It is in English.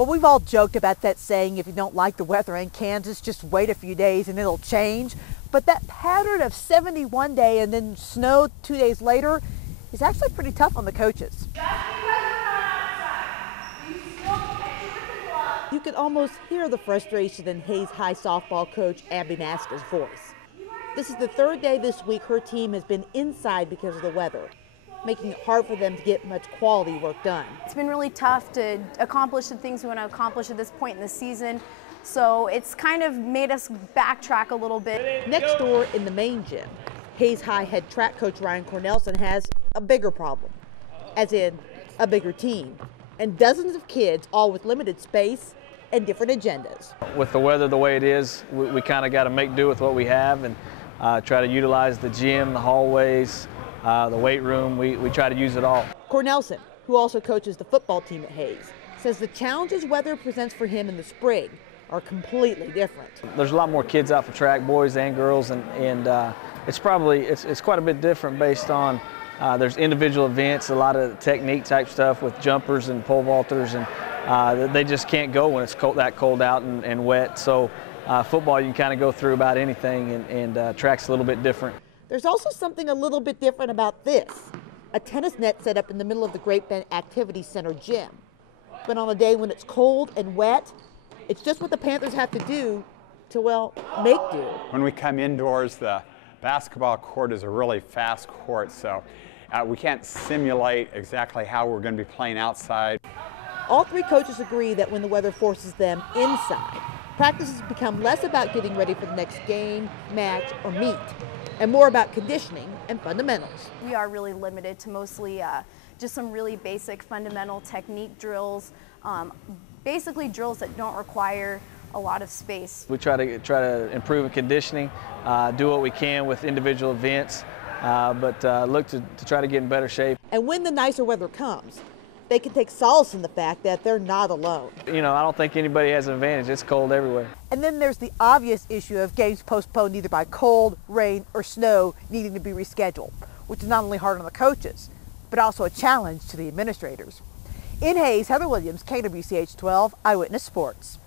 Well, we've all joked about that saying, if you don't like the weather in Kansas, just wait a few days and it'll change. But that pattern of 71 day and then snow 2 days later is actually pretty tough on the coaches. You can almost hear the frustration in Hays High softball coach Abby Masker's voice. This is the third day this week her team has been inside because of the weather, making it hard for them to get much quality work done. It's been really tough to accomplish the things we want to accomplish at this point in the season, so it's kind of made us backtrack a little bit. Next door in the main gym, Hays High head track coach Ryan Cornelson has a bigger problem, as in a bigger team, and dozens of kids all with limited space and different agendas. With the weather the way it is, we kind of got to make do with what we have and try to utilize the gym, the hallways, the weight room. We try to use it all. Cornelson, who also coaches the football team at Hays, says the challenges weather presents for him in the spring are completely different. There's a lot more kids out for track, boys and girls, and it's quite a bit different based on there's individual events, a lot of technique type stuff with jumpers and pole vaulters, and they just can't go when it's that cold out and wet. So football, you can kind of go through about anything, and track's a little bit different. There's also something a little bit different about this, a tennis net set up in the middle of the Great Bend Activity Center gym. But on a day when it's cold and wet, it's just what the Panthers have to do to, well, make do. When we come indoors, the basketball court is a really fast court, so we can't simulate exactly how we're going to be playing outside. All three coaches agree that when the weather forces them inside, practices become less about getting ready for the next game, match, or meet, and more about conditioning and fundamentals. We are really limited to mostly just some really basic fundamental technique drills, basically drills that don't require a lot of space. We try to improve in conditioning, do what we can with individual events, but look to try to get in better shape. And when the nicer weather comes, they can take solace in the fact that they're not alone. You know, I don't think anybody has an advantage. It's cold everywhere. And then there's the obvious issue of games postponed either by cold, rain, or snow needing to be rescheduled, which is not only hard on the coaches, but also a challenge to the administrators. In Hays, Heather Williams, KWCH 12 Eyewitness Sports.